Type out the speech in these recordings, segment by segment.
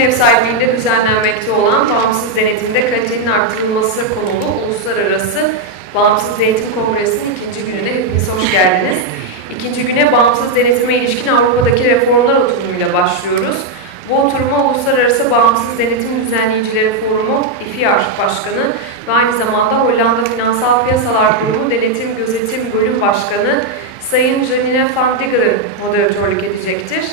ev sahipliğinde düzenlenmekte olan bağımsız denetimde kalitenin artırılması konulu Uluslararası Bağımsız Denetim Kongresi'nin ikinci gününe hepiniz hoş geldiniz. İkinci güne bağımsız denetime ilişkin Avrupa'daki reformlar oturumuyla başlıyoruz. Bu oturuma Uluslararası Bağımsız Denetim Düzenleyicileri Forumu İFİAR Başkanı ve aynı zamanda Hollanda Finansal Piyasalar Kurumu Denetim Gözetim Bölüm Başkanı Sayın Janine van DIGGELEN moderatörlük edecektir.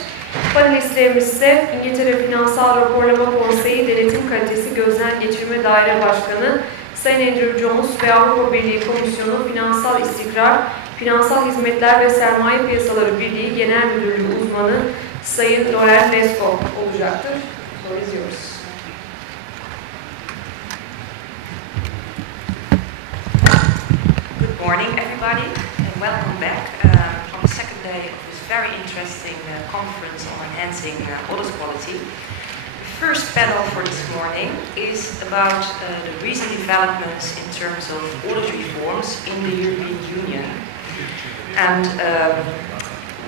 Panelistlerimiz ise İngiltere Finansal Raporlama Konseyi Denetim Kalitesi Gözden Geçirme Daire Başkanı Sayın Andrew Jones ve Avrupa Birliği Komisyonu Finansal İstikrar, Finansal Hizmetler ve Sermaye Piyasaları Birliği Genel Müdürlüğü uzmanı Sayın Loren LESKO olacaktır. Soru izliyoruz. Good morning, everybody, and welcome back on the second day of this very interesting conference on enhancing audit quality. The first panel for this morning is about the recent developments in terms of audit reforms in the European Union. And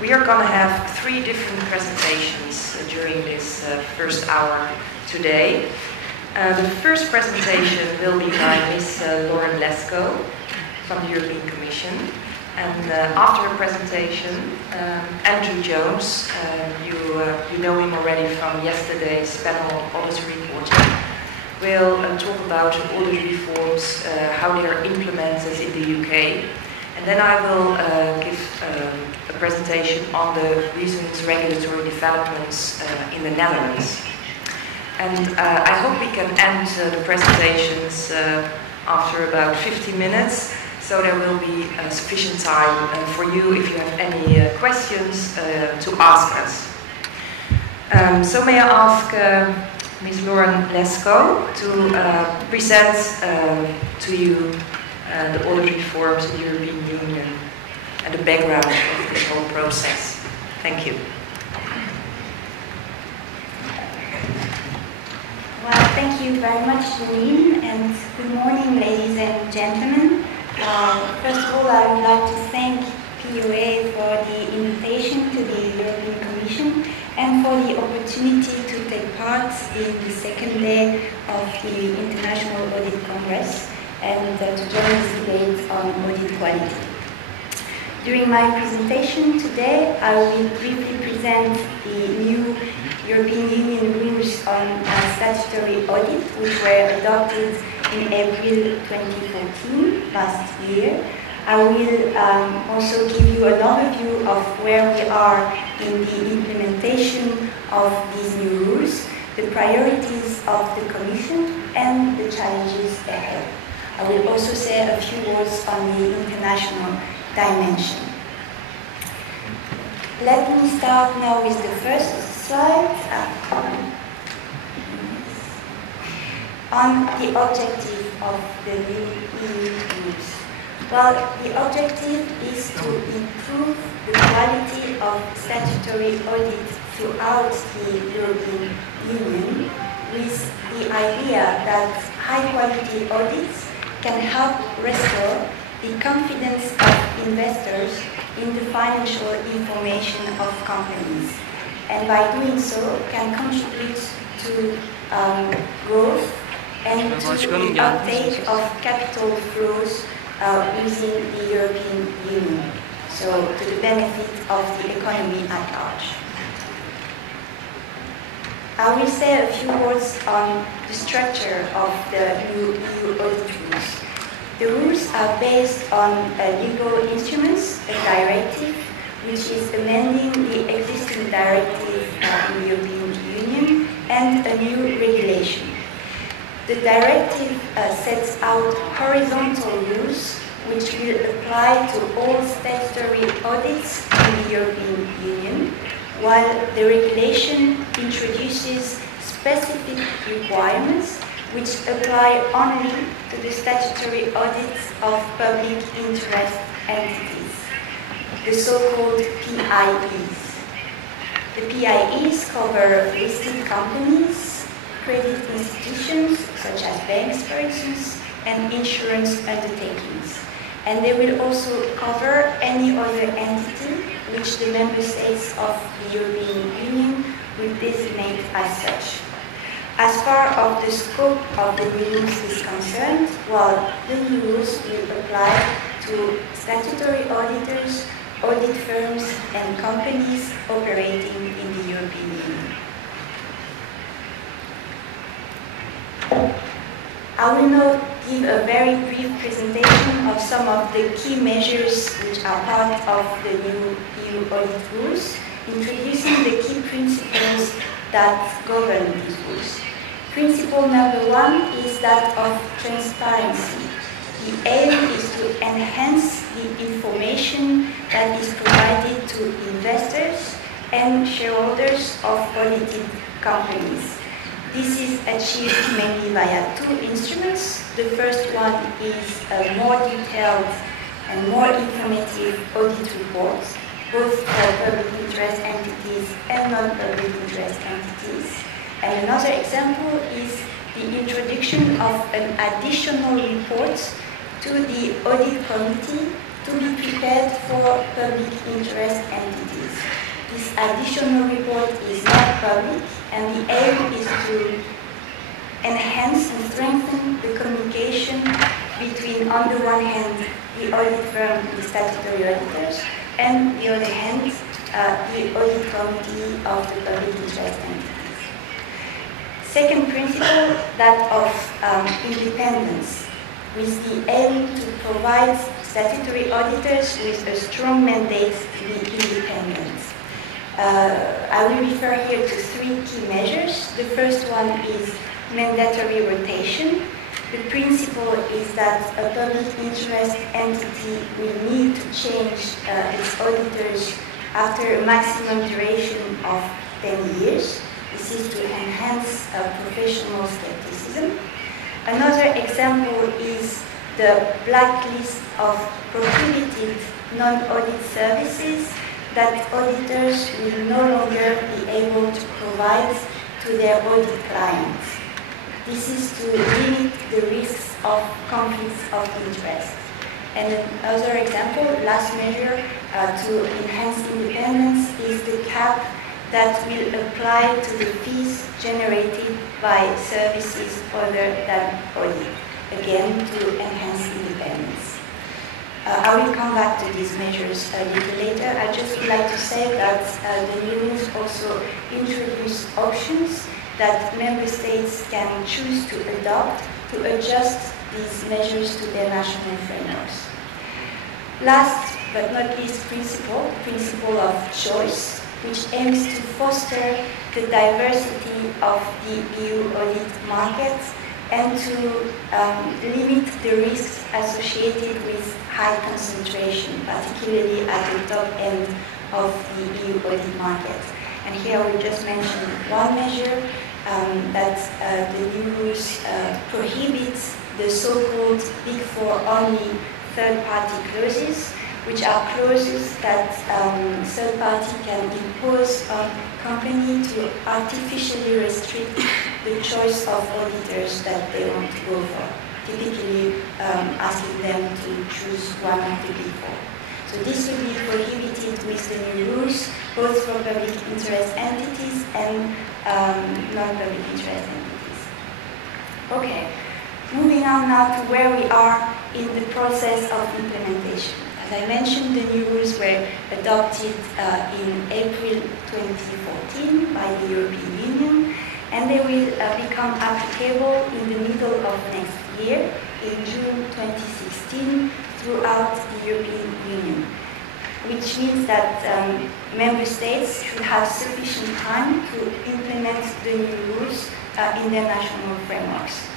we are going to have three different presentations during this first hour today. The first presentation will be by Ms. Loren LESKO from the European Commission. And after her presentation, Andrew Jones, you know him already from yesterday's panel on audit reporting, will talk about audit reforms, how they are implemented in the UK. And then I will give a presentation on the recent regulatory developments in the Netherlands. And I hope we can end the presentations after about 50 minutes. So there will be sufficient time for you if you have any questions to ask us. So may I ask Ms. Loren LESKO to present to you the audit reforms in the European Union and the background of this whole process. Thank you. Well, thank you very much, Janine, and good morning, ladies and gentlemen. First of all, I would like to thank POA for the invitation to the European Commission and for the opportunity to take part in the second day of the International Audit Congress and to join this debate on audit quality. During my presentation today, I will briefly present the new European Union rules on statutory audit, which were adopted in April 2014, last year. I will also give you an overview of where we are in the implementation of these new rules, the priorities of the Commission, and the challenges ahead. I will also say a few words on the international dimension. Let me start now with the first slide. On the objective of the new EU rules. Well, the objective is to improve the quality of statutory audit throughout the European Union with the idea that high-quality audits can help restore the confidence of investors in the financial information of companies, and by doing so can contribute to growth and to the uptake of capital flows within the European Union, so to the benefit of the economy at large. I will say a few words on the structure of the new EU audit rules. The rules are based on legal instruments, a directive, which is amending the existing directive in the European Union, and a new regulation. The directive sets out horizontal rules which will apply to all statutory audits in the European Union, while the regulation introduces specific requirements which apply only to the statutory audits of public interest entities, the so-called PIEs. The PIEs cover listed companies, credit institutions, such as banks, for instance, and insurance undertakings. And they will also cover any other entity which the member states of the European Union will designate as such. As far as the scope of the new rules is concerned, well, the new rules will apply to statutory auditors, audit firms, and companies operating in the European Union. I will now give a very brief presentation of some of the key measures which are part of the new EU audit rules, introducing the key principles that govern these rules. Principle number one is that of transparency. The aim is to enhance the information that is provided to investors and shareholders of audited companies. This is achieved mainly via two instruments. The first one is a more detailed and more informative audit report, both for public interest entities and non-public interest entities. And another example is the introduction of an additional report to the audit committee to be prepared for public interest entities. This additional report is not public, and the aim is to enhance and strengthen the communication between, on the one hand, the audit firm, the statutory auditors, and the other hand, the audit committee of the public interest entities. Second principle, that of independence, with the aim to provide statutory auditors with a strong mandate to be independent. I will refer here to three key measures. The first one is mandatory rotation. The principle is that a public interest entity will need to change its auditors after a maximum duration of 10 years. This is to enhance professional skepticism. Another example is the blacklist of prohibited non-audit services that auditors will no longer be able to provide to their audit clients. This is to limit the risks of conflicts of interest. And another example, last measure to enhance independence, is the cap that will apply to the fees generated by services other than audit, again to enhance independence. I will come back to these measures a little later. I just would like to say that the new rules also introduce options that member states can choose to adopt to adjust these measures to their national frameworks. Last but not least principle of choice, which aims to foster the diversity of the EU audit market and to limit the risks associated with high concentration, particularly at the top end of the EU audit market. And here I will just mention one measure, that the new rules prohibits the so-called Big Four only third-party clauses, which are clauses that third party can impose on company to artificially restrict the choice of auditors that they want to go for, typically asking them to choose one of the Big Four. So this will be prohibited with the new rules, both for public interest entities and non-public interest entities. Okay, moving on now to where we are in the process of implementation. As I mentioned, the new rules were adopted in April 2014 by the European Union, and they will become applicable in the middle of next year, in June 2016, throughout the European Union, which means that member states should have sufficient time to implement the new rules in their national frameworks.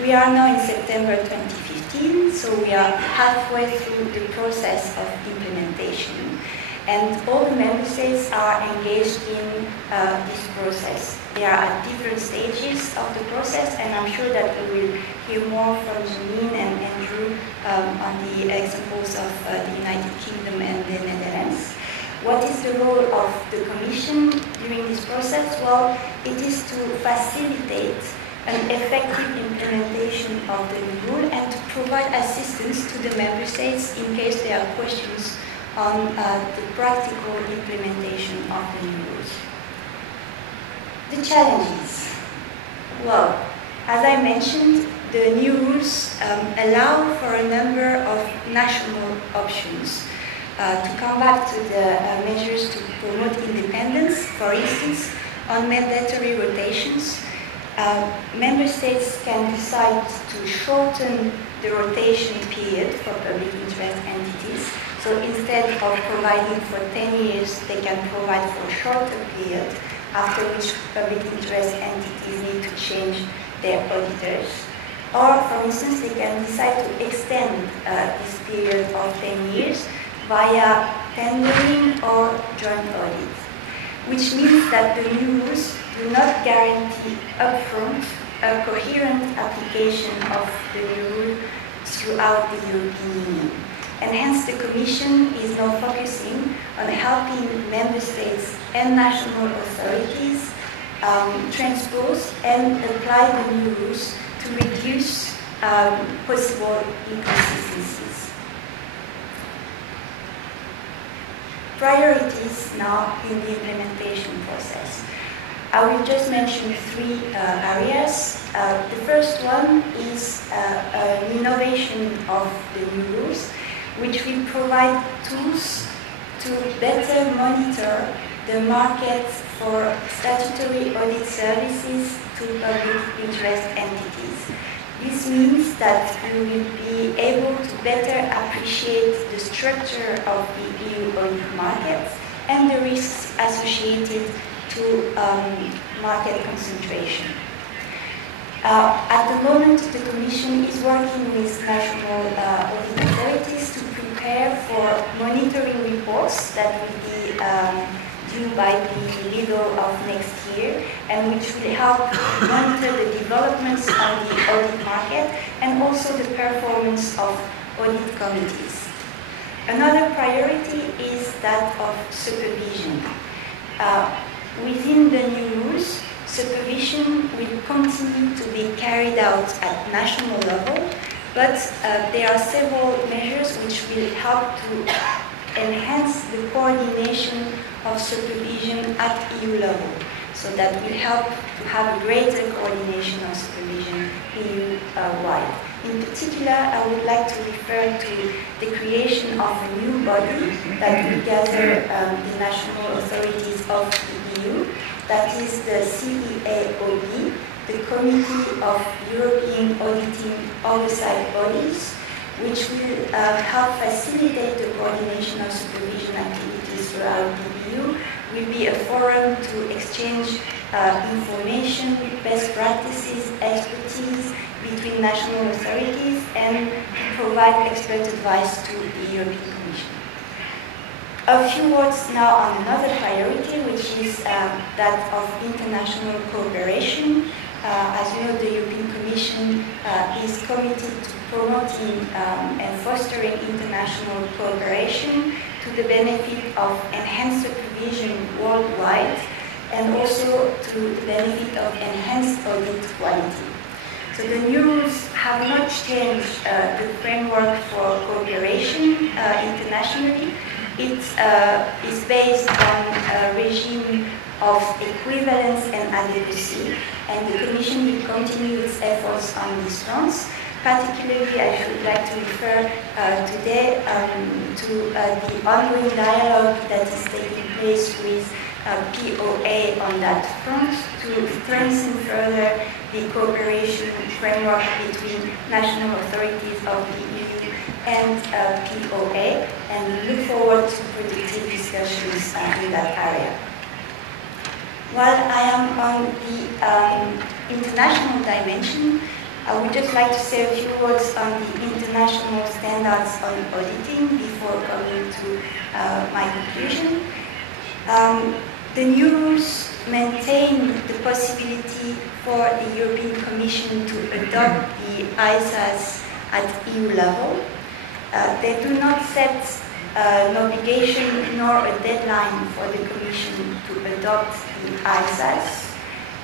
We are now in September 2015, so we are halfway through the process of implementation. And all the member states are engaged in this process. They are at different stages of the process, and I'm sure that we will hear more from Janine and Andrew on the examples of the United Kingdom and the Netherlands. What is the role of the Commission during this process? Well, it is to facilitate an effective implementation of the new rule and to provide assistance to the member states in case there are questions on the practical implementation of the new rules. The challenges. Well, as I mentioned, the new rules allow for a number of national options. To come back to the measures to promote independence, for instance, on mandatory rotations, member states can decide to shorten the rotation period for public interest entities. So instead of providing for 10 years, they can provide for a shorter period, after which public interest entities need to change their auditors. Or, for instance, they can decide to extend this period of 10 years via tendering or joint audit, which means that the new rules do not guarantee upfront a coherent application of the new rule throughout the European Union. And hence the Commission is now focusing on helping member states and national authorities transpose and apply the new rules to reduce possible inconsistencies. Priorities now in the implementation process. I will just mention three areas. The first one is an innovation of the new rules, which will provide tools to better monitor the market for statutory audit services to public interest entities. This means that we will be able to better appreciate the structure of the EU audit market and the risks associated to market concentration. At the moment, the Commission is working with national audit authorities to prepare for monitoring reports that will be due by the middle of next year, and which will help monitor the developments on the audit market and also the performance of audit committees. Another priority is that of supervision. Within the new rules, supervision will continue to be carried out at national level, but there are several measures which will help to enhance the coordination of supervision at EU level. So that will help to have a greater coordination of supervision EU-wide. In particular, I would like to refer to the creation of a new body that will gather the national authorities of the EU, that is the CEAOB, the Committee of European Auditing Oversight Bodies, which will help facilitate the coordination of supervision activities throughout the EU, will be a forum to exchange information, best practices, expertise between national authorities, and provide expert advice to the European Commission. A few words now on another priority, which is that of international cooperation. As you know, the European Commission is committed to promoting and fostering international cooperation to the benefit of enhanced supervision worldwide and also to the benefit of enhanced audit quality. So the new rules have not changed the framework for cooperation internationally. It is based on a regime of equivalence and adequacy, and the Commission will continue its efforts on these fronts. Particularly, I should like to refer today to the ongoing dialogue that is taking place with POA on that front to strengthen further the cooperation framework between national authorities of the EU and POA, and look forward to productive discussions in that area. While I am on the international dimension, I would just like to say a few words on the international standards on auditing before coming to my conclusion. The new rules maintain the possibility for the European Commission to adopt the ISAs at EU level. They do not set an obligation nor a deadline for the Commission to adopt the ISAs.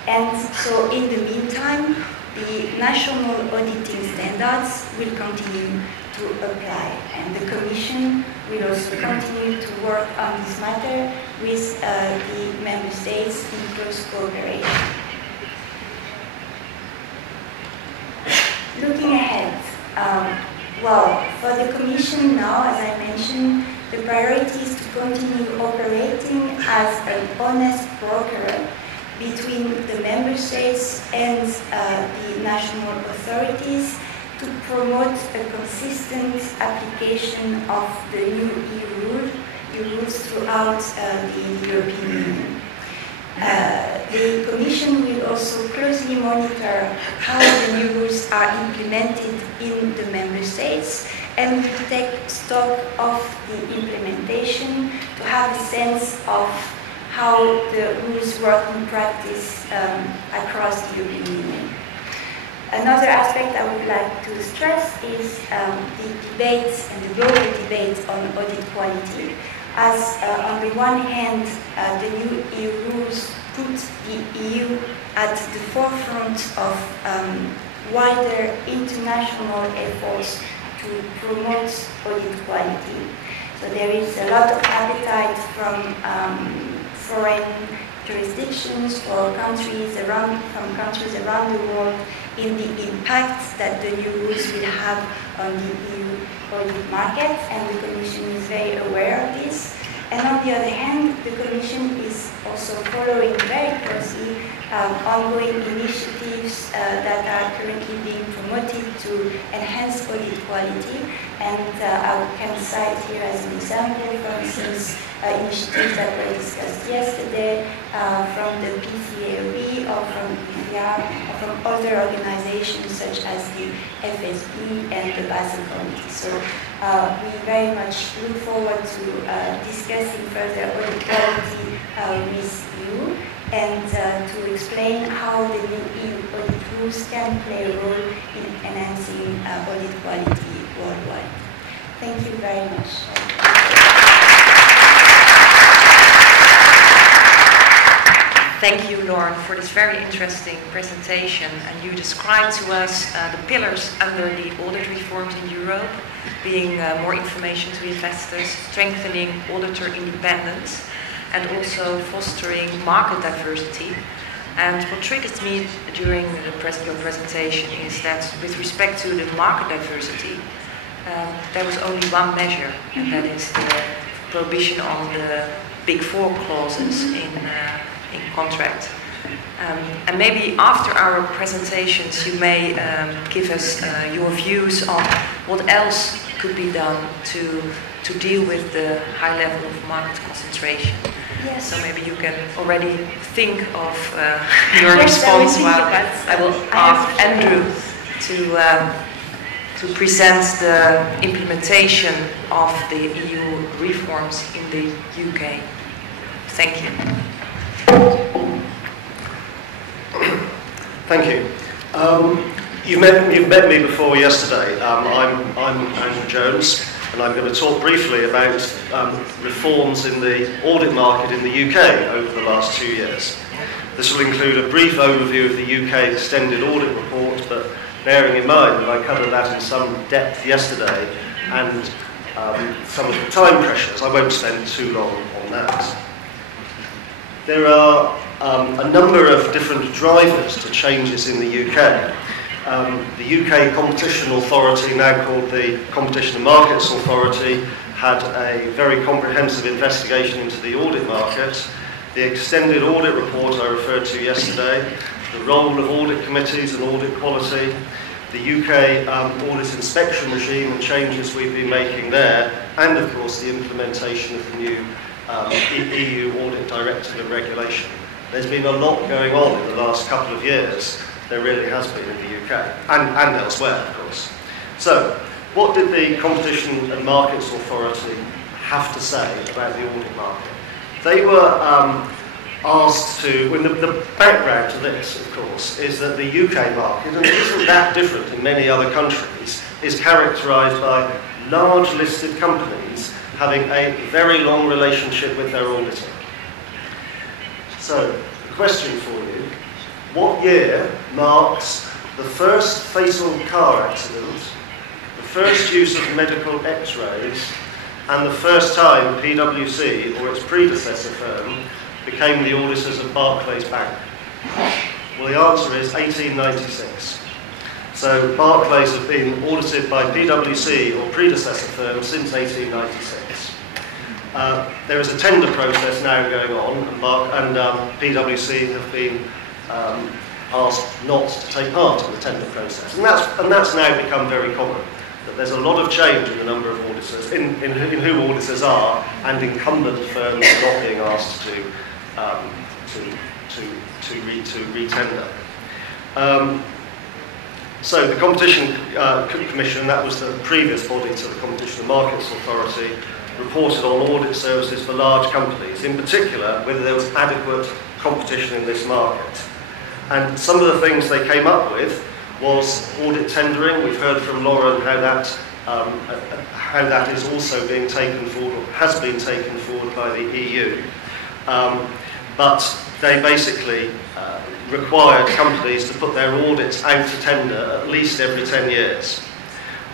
And so in the meantime, the national auditing standards will continue to apply, and the Commission will also continue to work on this matter with the Member States in close cooperation. Well, for the Commission now, as I mentioned, the priority is to continue operating as an honest broker between the member states and the national authorities to promote a consistent application of the new EU rules throughout the European Union. The Commission will also closely monitor how the new rules are implemented in the member states and will take stock of the implementation to have a sense of how the rules work in practice across the European Union. Another aspect I would like to stress is the debate and the global debate on audit quality. As on the one hand, the new EU rules put the EU at the forefront of wider international efforts to promote audit quality. So there is a lot of appetite from foreign jurisdictions or countries around the world in the impact that the new rules will have on the EU audit market, and the Commission is very aware of this. And on the other hand, the Commission is also following very closely ongoing initiatives that are currently being promoted to enhance audit quality. And I can cite here as an example, for instance, initiatives that were discussed yesterday from the PCAOB or from IFIA or from other organizations such as the FSB and the Basel Committee. So we very much look forward to discussing further audit quality with you and to explain how the new EU audit rules can play a role in enhancing audit quality worldwide. Thank you very much. Thank you, Loren, for this very interesting presentation. And you described to us the pillars under the audit reforms in Europe, being more information to investors, strengthening auditor independence, and also fostering market diversity. And what triggered me during your presentation is that with respect to the market diversity, there was only one measure, and that is the prohibition on the Big Four clauses in contract. And maybe after our presentations you may give us your views on what else could be done to deal with the high level of market concentration. Yes. So maybe you can already think of your response while I will ask Andrew to present the implementation of the EU reforms in the UK. Thank you. Thank you. You've met me before yesterday. I'm Andrew Jones, and I'm going to talk briefly about reforms in the audit market in the UK over the last 2 years. This will include a brief overview of the UK extended audit report, but bearing in mind that I covered that in some depth yesterday and some of the time pressures, I won't spend too long on that. There are a number of different drivers to changes in the UK. The UK Competition Authority, now called the Competition and Markets Authority, had a very comprehensive investigation into the audit market. The extended audit report I referred to yesterday, the role of audit committees and audit quality, the UK audit inspection regime and changes we've been making there, and of course the implementation of the new EU audit directive and regulation. There's been a lot going on in the last couple of years. There really has been in the UK, and elsewhere, of course. So, what did the Competition and Markets Authority have to say about the audit market? They were asked to, well, the background to this, of course, is that the UK market, and it isn't that different in many other countries, is characterised by large listed companies having a very long relationship with their auditor. So, the question for you, what year marks the first fatal car accident, the first use of medical x-rays, and the first time PwC, or its predecessor firm, became the auditors of Barclays Bank? Well, the answer is 1896. So Barclays have been audited by PwC or predecessor firms since 1896. There is a tender process now going on, and PwC have been asked not to take part in the tender process. And that's now become very common, that there's a lot of change in the number of auditors, in who auditors are, and incumbent firms not being asked to re-tender. So the Competition Commission, that was the previous body to the Competition and Markets Authority, reported on audit services for large companies, in particular whether there was adequate competition in this market. And some of the things they came up with was audit tendering. We've heard from Loren how that is also being taken forward, or has been taken forward by the EU. But they basically required companies to put their audits out to tender at least every 10 years.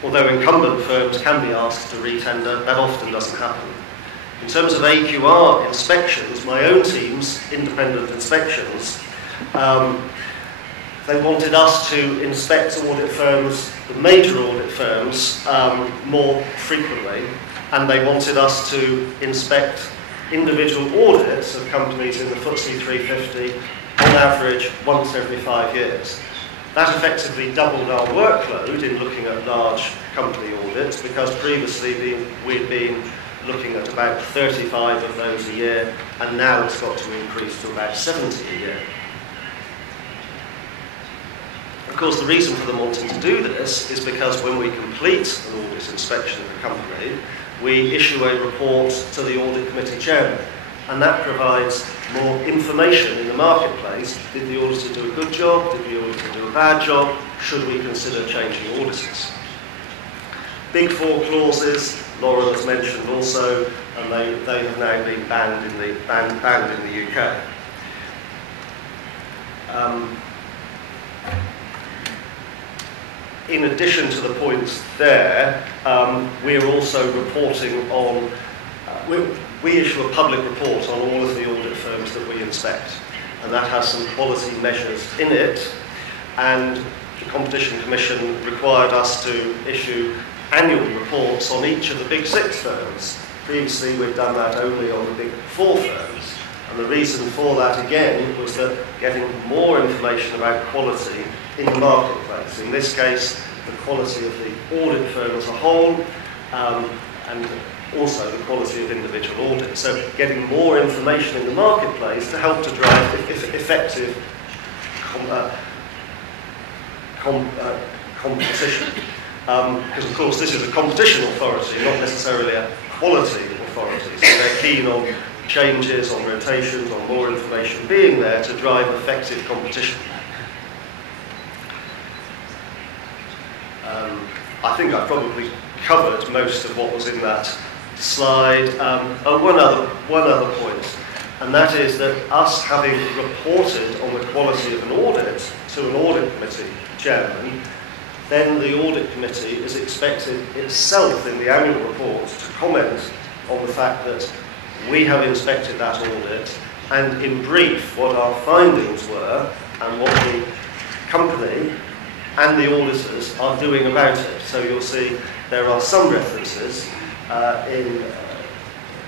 Although incumbent firms can be asked to re-tender, that often doesn't happen. In terms of AQR inspections, my own team's independent inspections, they wanted us to inspect audit firms, the major audit firms, more frequently, and they wanted us to inspect individual audits of companies in the FTSE 350 on average once every 5 years. That effectively doubled our workload in looking at large company audits, because previously we'd been looking at about 35 of those a year, and now it's got to increase to about 70 a year. Of course, the reason for them wanting to do this is because when we complete an audit inspection of a company, we issue a report to the audit committee chairman, and that provides more information in the marketplace. Did the auditor do a good job? Did the auditor do a bad job? Should we consider changing auditors? Big Four clauses, Loren has mentioned also, and they have now been banned in the UK. In addition to the points there, we're also reporting on, we issue a public report on all of the audit firms that we inspect, and that has some quality measures in it, and the Competition Commission required us to issue annual reports on each of the Big Six firms. Previously we'd done that only on the Big Four firms, and the reason for that again was that getting more information about quality in the marketplace. In this case, the quality of the audit firm as a whole, and also the quality of individual audits. So getting more information in the marketplace to help to drive effective competition. Because of course this is a competition authority, not necessarily a quality authority. So they're keen on changes, on rotations, on more information being there to drive effective competition. I think I've probably covered most of what was in that slide. One other point, and that is that us having reported on the quality of an audit to an audit committee chairman, then the audit committee is expected itself in the annual report to comment on the fact that we have inspected that audit, and in brief what our findings were and what the company and the auditors are doing about it. So you'll see there are some references in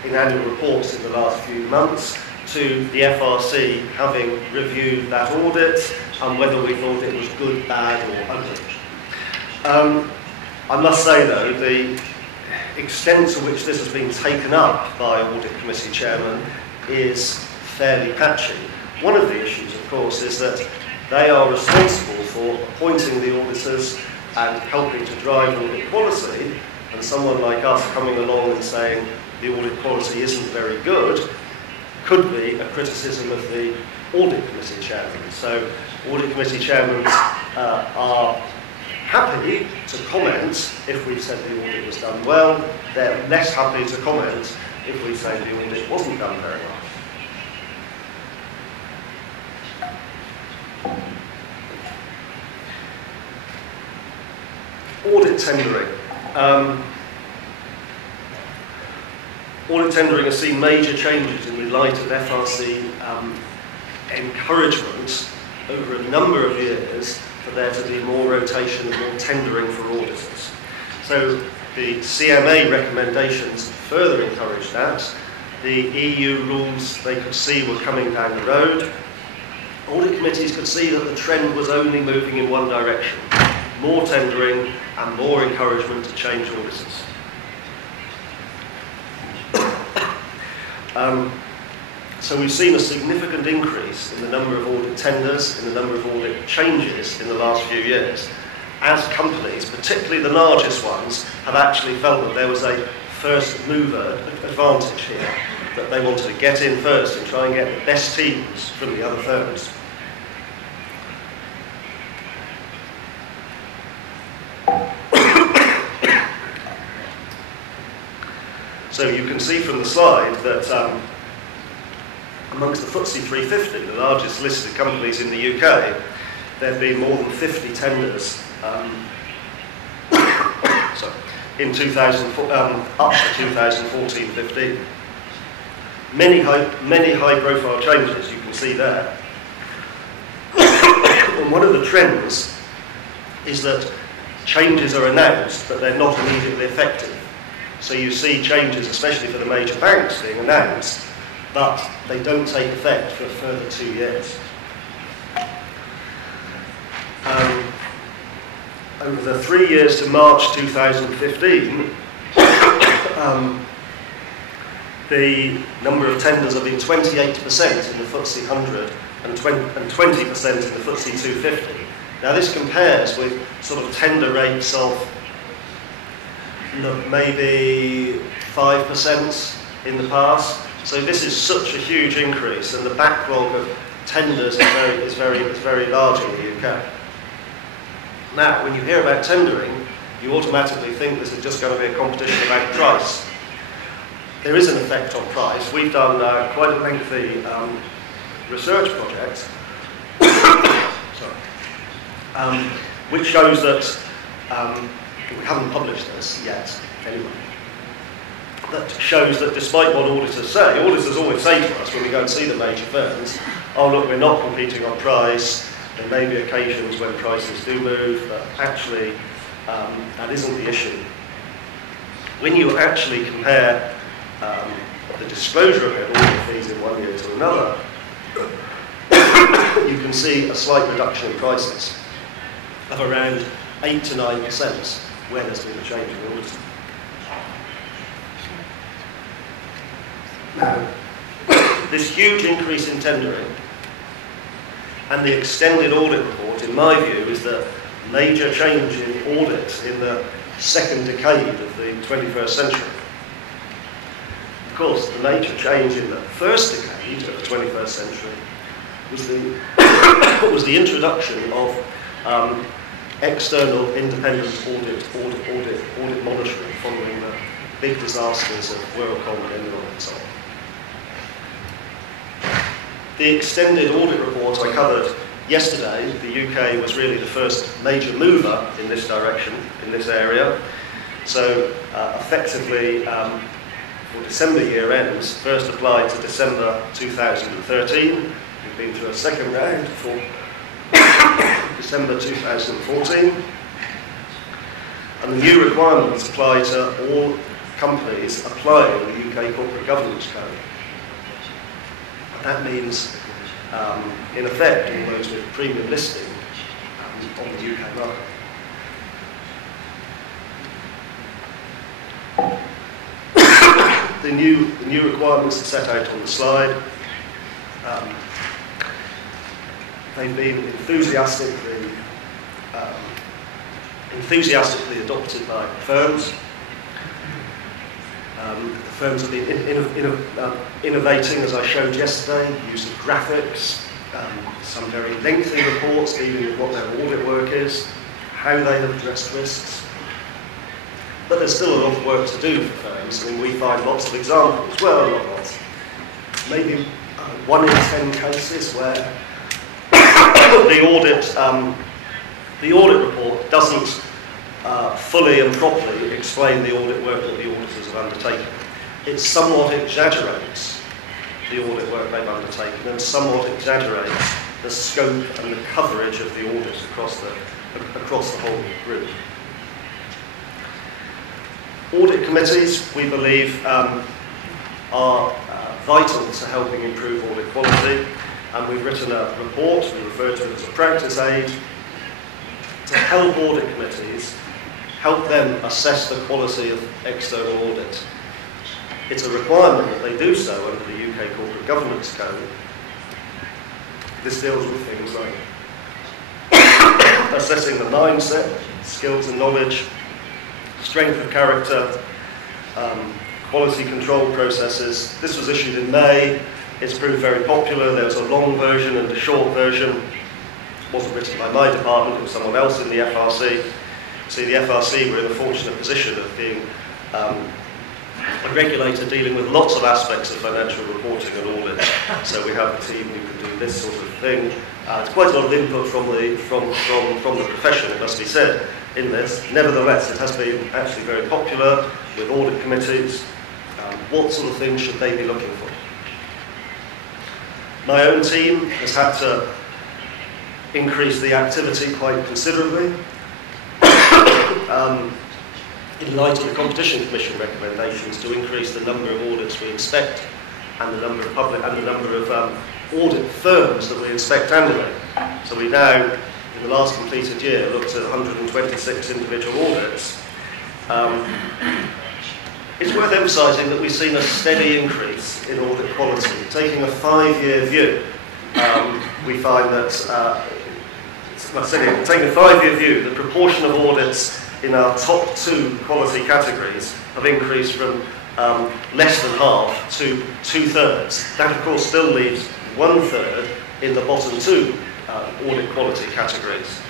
annual reports in the last few months to the FRC having reviewed that audit and whether we thought it was good, bad or ugly. I must say though, the extent to which this has been taken up by audit committee chairman is fairly patchy. One of the issues of course is that they are responsible for appointing the auditors and helping to drive audit quality, and someone like us coming along and saying the audit quality isn't very good could be a criticism of the audit committee chairman. So audit committee chairmen are happy to comment if we said the audit was done well. They're less happy to comment if we say the audit wasn't done very well. Audit tendering. Audit tendering has seen major changes in the light of FRC encouragement over a number of years for there to be more rotation and more tendering for auditors. So the CMA recommendations further encouraged that. The EU rules they could see were coming down the road. Audit committees could see that the trend was only moving in one direction: more tendering and more encouragement to change auditors. So we've seen a significant increase in the number of audit tenders, in the number of audit changes in the last few years, as companies, particularly the largest ones, have actually felt that there was a first mover advantage here, that they wanted to get in first and try and get the best teams from the other firms. So you can see from the slide that amongst the FTSE 350, the largest listed companies in the UK, there have been more than 50 tenders in 2004, up to 2014-15. Many high-profile changes you can see there. And one of the trends is that changes are announced, but they're not immediately effective. So you see changes, especially for the major banks, being announced, but they don't take effect for a further 2 years. Over the 3 years to March 2015, the number of tenders have been 28% in the FTSE 100 and 20% in the FTSE 250. Now this compares with sort of tender rates of maybe 5% in the past. So this is such a huge increase, and the backlog of tenders is very large in the UK. Now, when you hear about tendering, you automatically think this is just going to be a competition about price. There is an effect on price. We've done quite a lengthy research project, which shows that, we haven't published this yet, anyway, that shows that despite what auditors say, auditors always say to us when we go and see the major firms, oh look, we're not competing on price, there may be occasions when prices do move, but actually that isn't the issue. When you actually compare the disclosure of their audit fees in 1 year to another, you can see a slight reduction in prices of around 8 to 9% where there's been a change in audit. Now, this huge increase in tendering and the extended audit report, in my view, is the major change in audit in the second decade of the 21st century. Of course, the major change in the first decade of the 21st century was the introduction of external independent audit monitoring following the big disasters of Kongre and Loren and so on. The extended audit report I covered yesterday, the UK was really the first major mover in this direction, in this area. So effectively, for December year ends, first applied to December 2013. We've been through a second round for December 2014. And the new requirements apply to all companies applying the UK Corporate Governance Code. That means, in effect, all those with premium listing on the UK market. The new requirements are set out on the slide. They've been enthusiastically adopted by firms. The firms have been innovating, as I showed yesterday, use of graphics, some very lengthy reports dealing with what their audit work is, how they have addressed risks. But there's still a lot of work to do for firms. I mean, we find lots of examples, well, not lots, maybe 1 in 10 cases where the audit report doesn't fully and properly explain the audit work that the auditors have undertaken. It somewhat exaggerates the audit work they've undertaken and somewhat exaggerates the scope and the coverage of the audit across the whole group. Audit committees, we believe, are vital to helping improve audit quality, and we've written a report, we refer to it as a practice aid, to help audit committees, help them assess the quality of external audit. It's a requirement that they do so under the UK Corporate Governance Code. This deals with things like assessing the mindset, skills and knowledge, strength of character, quality control processes. This was issued in May. It's proved very popular. There was a long version and a short version. It wasn't written by my department, it was someone else in the FRC. See, the FRC were in the fortunate position of being a regulator dealing with lots of aspects of financial reporting and audit. So we have a team who can do this sort of thing. It's quite a lot of input from the profession, it must be said, in this. Nevertheless, it has been actually very popular with audit committees. What sort of things should they be looking for? My own team has had to increase the activity quite considerably. In light of the Competition Commission recommendations to increase the number of audits we inspect and the number of audit firms that we inspect annually. So we now, in the last completed year, looked at 126 individual audits. It's worth emphasising that we've seen a steady increase in audit quality. Taking a 5-year view, we find that, taking a 5-year view, the proportion of audits in our top 2 quality categories have increased from less than half to 2/3. That, of course, still leaves 1/3 in the bottom 2 audit quality categories.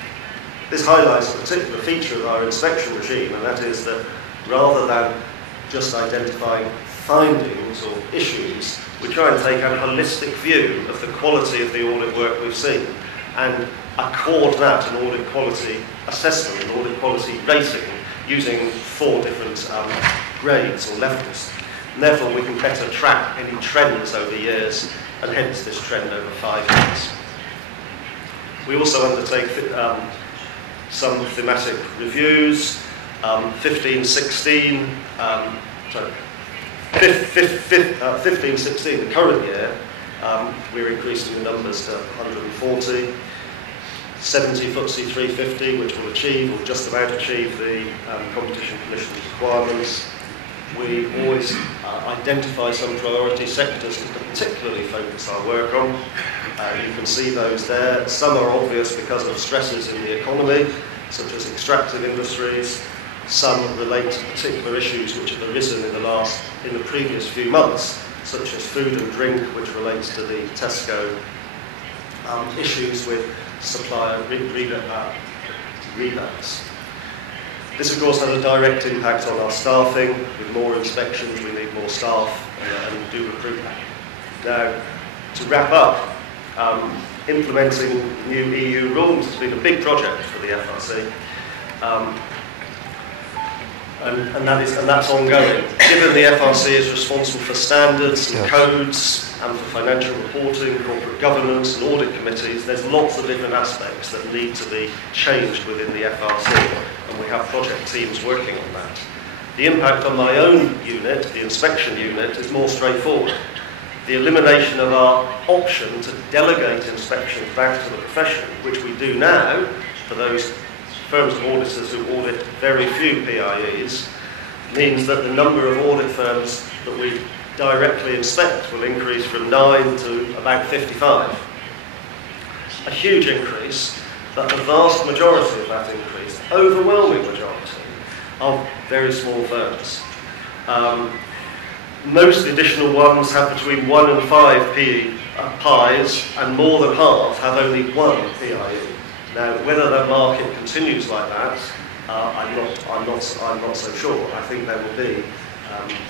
This highlights a particular feature of our inspection regime, and that is that rather than just identifying findings or issues, we try and take a holistic view of the quality of the audit work we've seen and accord that an audit quality assessment, an audit quality rating, using 4 different grades or levels. And therefore, we can better track any trends over years, and hence this trend over 5 years. We also undertake some thematic reviews. 15-16, the current year, we're increasing the numbers to 140. 70 FTSE 350, which will achieve or just about achieve the Competition Commission's requirements. We always identify some priority sectors to particularly focus our work on. You can see those there. Some are obvious because of stresses in the economy, such as extractive industries. Some relate to particular issues which have arisen in the previous few months, such as food and drink, which relates to the Tesco issues with supplier rebates. This, of course, has a direct impact on our staffing. With more inspections, we need more staff and do recruit. Now, to wrap up, implementing new EU rules has been a big project for the FRC. And that's ongoing. Given the FRC is responsible for standards and codes and for financial reporting, corporate governance and audit committees, there's lots of different aspects that need to be changed within the FRC, and we have project teams working on that. The impact on my own unit, the inspection unit, is more straightforward. The elimination of our option to delegate inspections back to the profession, which we do now for those firms of auditors who audit very few PIEs, means that the number of audit firms that we directly inspect will increase from 9 to about 55. A huge increase, but the vast majority of that increase, overwhelming majority, are very small firms. Most additional ones have between 1 and 5 PIs, and more than half have only 1 PIE. Now, whether that market continues like that, I'm not so sure. I think there will be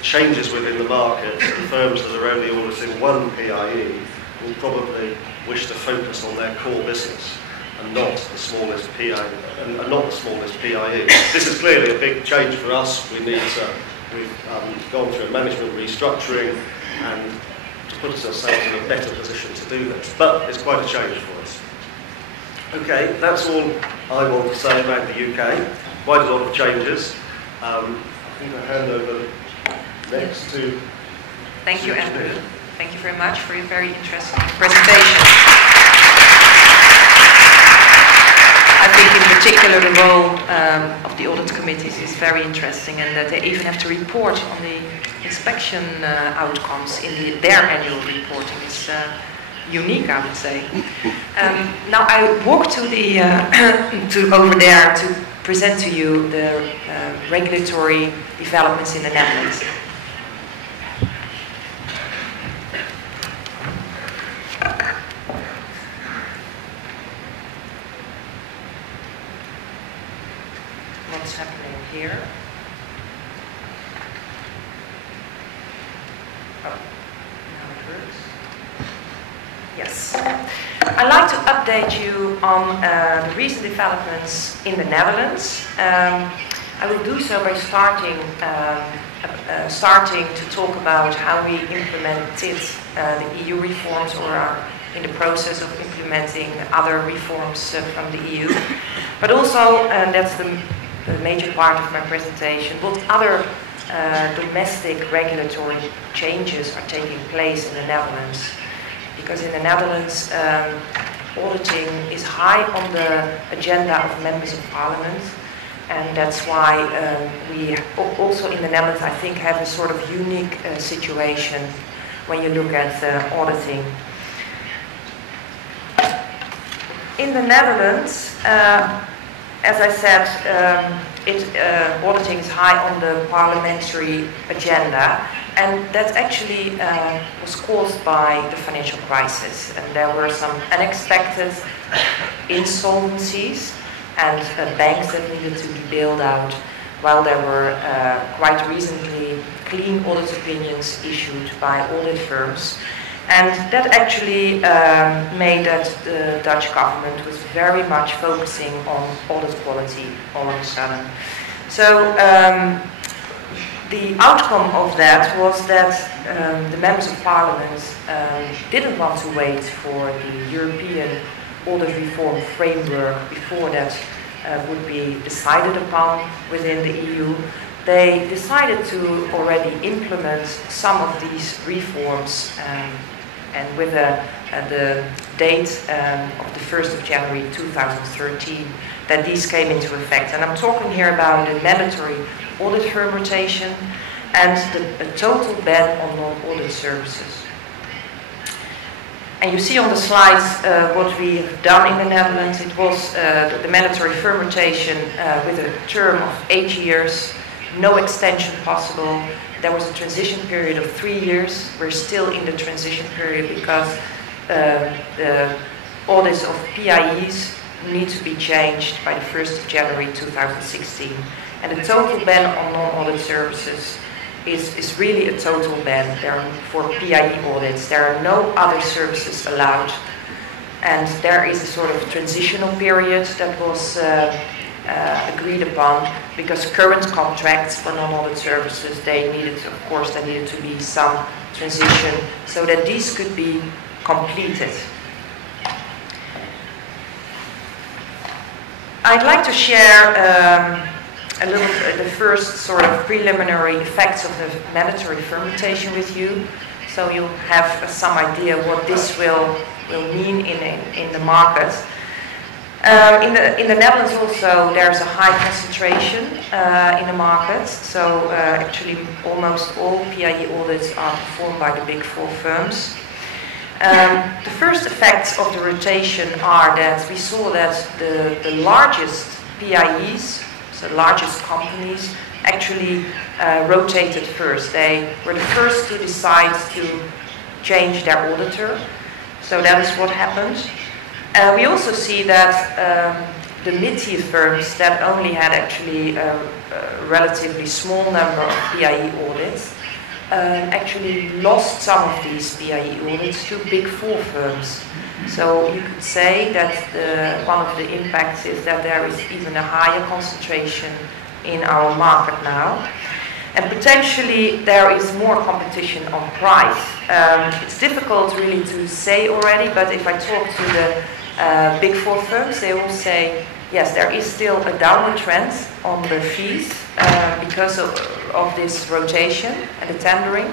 changes within the market, and firms that are only auditing 1 PIE will probably wish to focus on their core business and not the smallest PIE. This is clearly a big change for us. We've gone through a management restructuring and to put ourselves in a better position to do this. But it's quite a change for us. Okay, that's all I want to say about the UK. Quite a lot of changes. I think I hand over next to... Thank you, Andrew. Thank you very much for your very interesting presentation. I think in particular the role of the audit committees is very interesting, and that they even have to report on the inspection outcomes in their annual reporting. It's unique, I would say. Now I walk to the over there to present to you the regulatory developments in the Netherlands. What's happening here? Oh, now it works. Yes. I'd like to update you on the recent developments in the Netherlands. I will do so by starting to talk about how we implemented the EU reforms, or are in the process of implementing other reforms from the EU. But also, and that's the major part of my presentation, what other domestic regulatory changes are taking place in the Netherlands. Because in the Netherlands, auditing is high on the agenda of members of parliament, and that's why we also in the Netherlands, I think, have a sort of unique situation when you look at auditing. In the Netherlands, as I said, auditing is high on the parliamentary agenda, and that actually was caused by the financial crisis. And there were some unexpected insolvencies and banks that needed to be bailed out, while there were quite recently clean audit opinions issued by audit firms. And that actually made that the Dutch government was very much focusing on audit quality all of a sudden. So the outcome of that was that the members of parliament didn't want to wait for the European audit reform framework before that would be decided upon within the EU. They decided to already implement some of these reforms, and with the date of the 1st of January 2013 that these came into effect. And I'm talking here about the mandatory audit firm rotation and the total ban on non-audit services. And you see on the slides what we have done in the Netherlands. It was the mandatory firm rotation with a term of 8 years, no extension possible. There was a transition period of 3 years. We're still in the transition period because the audits of PIEs need to be changed by the 1st of January 2016. And the total ban on non-audit services is really a total ban. For PIE audits, there are no other services allowed. And there is a sort of transitional period that was agreed upon, because current contracts for non-audit services, there needed to be some transition so that these could be completed. I'd like to share a little the first sort of preliminary effects of the mandatory firm rotation with you, so you have some idea what this will mean in the market. In the Netherlands also there's a high concentration in the market, so actually almost all PIE audits are performed by the Big Four firms. The first effects of the rotation are that we saw that the largest PIEs, so the largest companies, actually rotated first. They were the first to decide to change their auditor, so that is what happened. We also see that the mid-tier firms that only had actually a relatively small number of PIE audits actually lost some of these PIE audits to Big Four firms. So you could say that one of the impacts is that there is even a higher concentration in our market now. And potentially there is more competition on price. It's difficult really to say already, but if I talk to the Big Four firms, they all say, yes, there is still a downward trend on the fees because of this rotation and the tendering.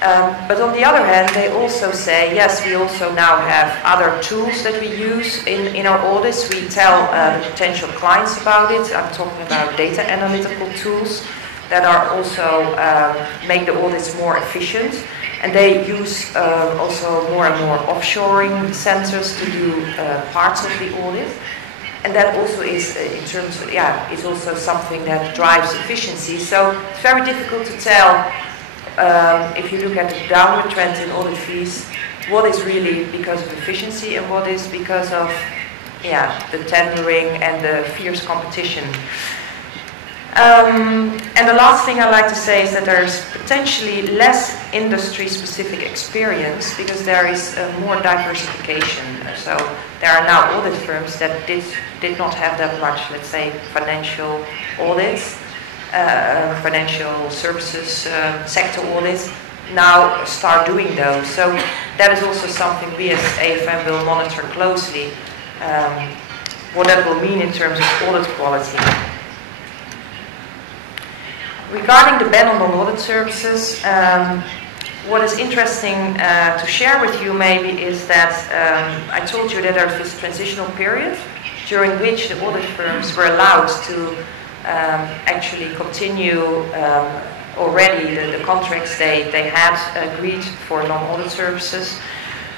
But on the other hand, they also say, yes, we also now have other tools that we use in our audits. We tell the potential clients about it. I'm talking about data analytical tools that are also make the audits more efficient. And they use also more and more offshoring centers to do parts of the audit. And that also is, in terms of, is also something that drives efficiency. So it's very difficult to tell, if you look at the downward trend in audit fees, what is really because of efficiency and what is because of, the tendering and the fierce competition. And the last thing I like to say is that there's potentially less industry-specific experience because there is more diversification. So there are now audit firms that did not have that much, let's say, financial audits, financial services sector audits, now start doing those. So that is also something we as AFM will monitor closely, what that will mean in terms of audit quality. Regarding the ban on non-audit services, what is interesting to share with you maybe is that I told you that there's this transitional period during which the audit firms were allowed to actually continue already the contracts they had agreed for non-audit services.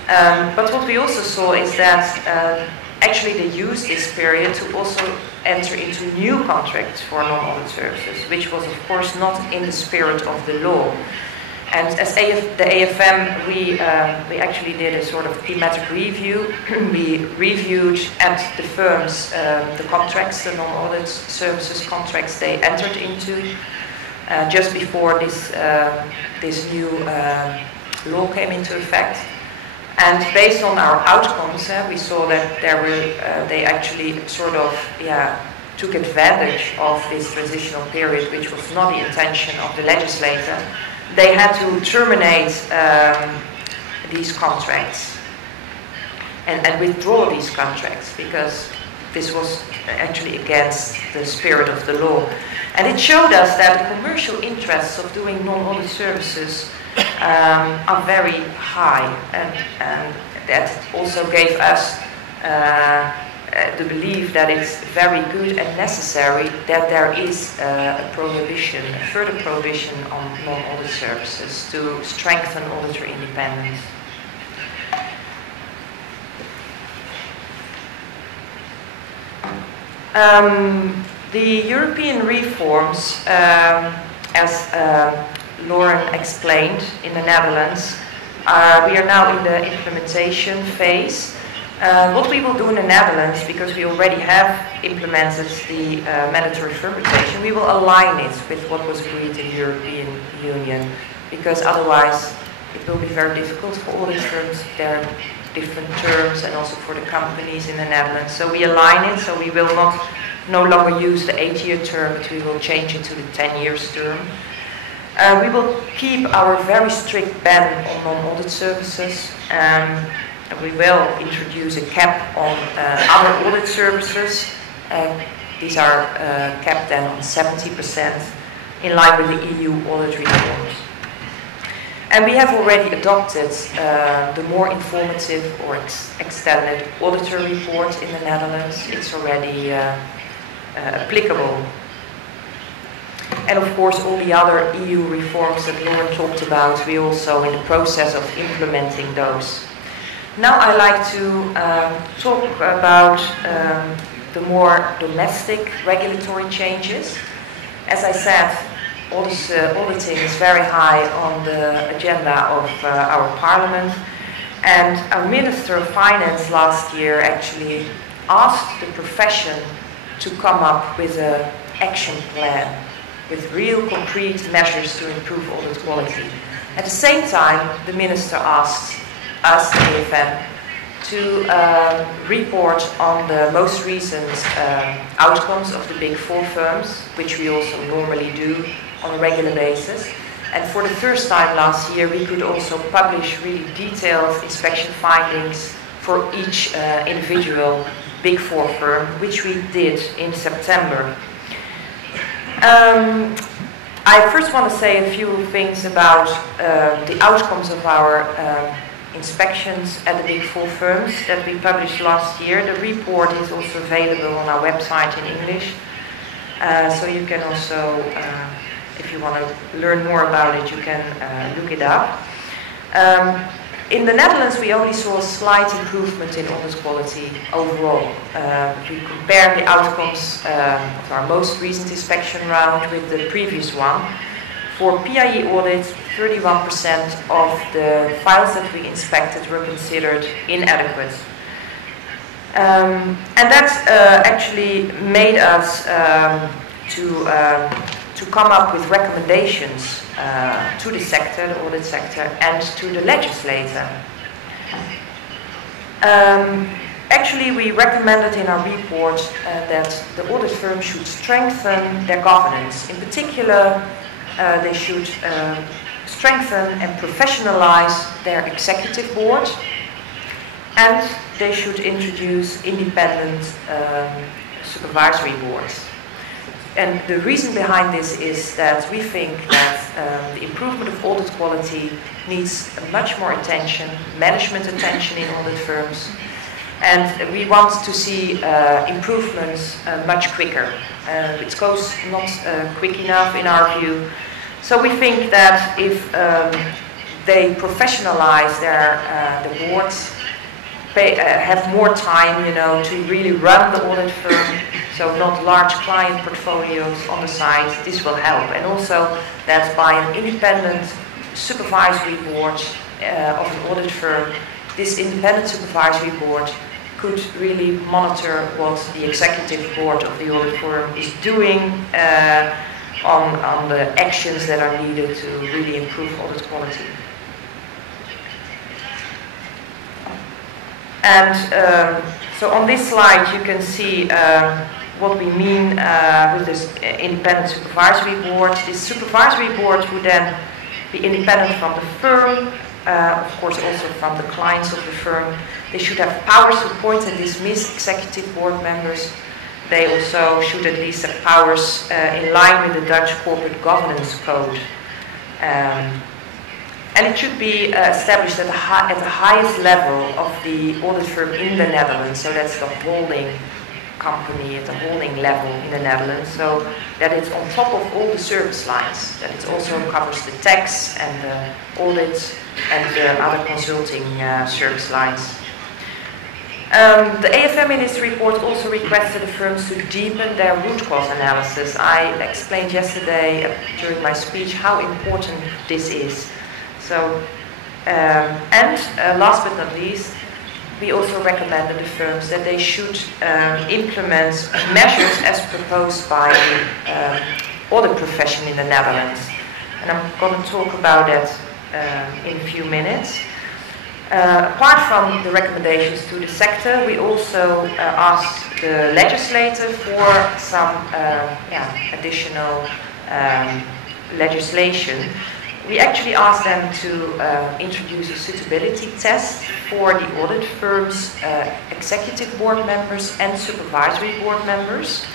But what we also saw is that actually they used this period to also enter into new contracts for non-audit services, which was of course not in the spirit of the law. And as the AFM, we actually did a sort of thematic review. We reviewed at the firms the contracts, the non-audit services contracts they entered into just before this new law came into effect. And based on our outcomes, we saw that they actually sort of took advantage of this transitional period, which was not the intention of the legislator. They had to terminate these contracts and withdraw these contracts because this was actually against the spirit of the law. And it showed us that the commercial interests of doing non-audit services are very high, and that also gave us the belief that it's very good and necessary that there is a prohibition, a further prohibition on non-audit services to strengthen auditor independence. The European reforms, as Loren explained in the Netherlands, we are now in the implementation phase. What we will do in the Netherlands, because we already have implemented the mandatory firm rotation, we will align it with what was agreed in the European Union, because otherwise it will be very difficult for audit firms. There are different terms, and also for the companies in the Netherlands. So we align it, so we will no longer use the 8-year term, but we will change it to the 10 years term. We will keep our very strict ban on non-audit services. We will introduce a cap on other audit services. These are capped then on 70% in line with the EU audit reforms. And we have already adopted the more informative or extended auditor report in the Netherlands. It's already applicable. And of course all the other EU reforms that Loren talked about, we're also in the process of implementing those. Now I'd like to talk about the more domestic regulatory changes. As I said, auditing is very high on the agenda of our Parliament, and our Minister of Finance last year actually asked the profession to come up with an action plan with real concrete measures to improve audit quality. At the same time, the Minister asked us, the AFM, to report on the most recent outcomes of the Big Four firms, which we also normally do on a regular basis. And for the first time last year, we could also publish really detailed inspection findings for each individual Big Four firm, which we did in September. I first want to say a few things about the outcomes of our inspections at the Big Four firms that we published last year. The report is also available on our website in English, so you can also, if you want to learn more about it, you can look it up. In the Netherlands, we only saw a slight improvement in audit quality overall. We compared the outcomes of our most recent inspection round with the previous one. For PIE audits, 31% of the files that we inspected were considered inadequate. And that actually made us to come up with recommendations to the sector, the audit sector, and to the legislator. Actually, we recommended in our report that the audit firm should strengthen their governance. In particular, they should strengthen and professionalize their executive board, and they should introduce independent supervisory boards. And the reason behind this is that we think that the improvement of audit quality needs much more attention, management attention in audit firms, and we want to see improvements much quicker. It goes not quick enough in our view. So we think that if they professionalize the boards, have more time, to really run the audit firm, so not large client portfolios on the side, this will help. And also that by an independent supervisory board of an audit firm, this independent supervisory board could really monitor what the executive board of the audit firm is doing on the actions that are needed to really improve audit quality. And so on this slide you can see what we mean with this independent supervisory board. This supervisory board would then be independent from the firm, of course also from the clients of the firm. They should have powers to appoint and dismiss executive board members. They also should at least have powers in line with the Dutch Corporate Governance Code. And it should be established at the highest level of the audit firm in the Netherlands. So that's the holding company at the holding level in the Netherlands. So that it's on top of all the service lines. That it also covers the tax and the audit and the other consulting service lines. The AFM in its report also requested the firms to deepen their root cause analysis. I explained yesterday during my speech how important this is. So, last but not least, we also recommended the firms that they should implement measures as proposed by the audit profession in the Netherlands. And I'm going to talk about that in a few minutes. Apart from the recommendations to the sector, we also asked the legislator for some additional legislation. We actually asked them to introduce a suitability test for the audit firm's executive board members and supervisory board members.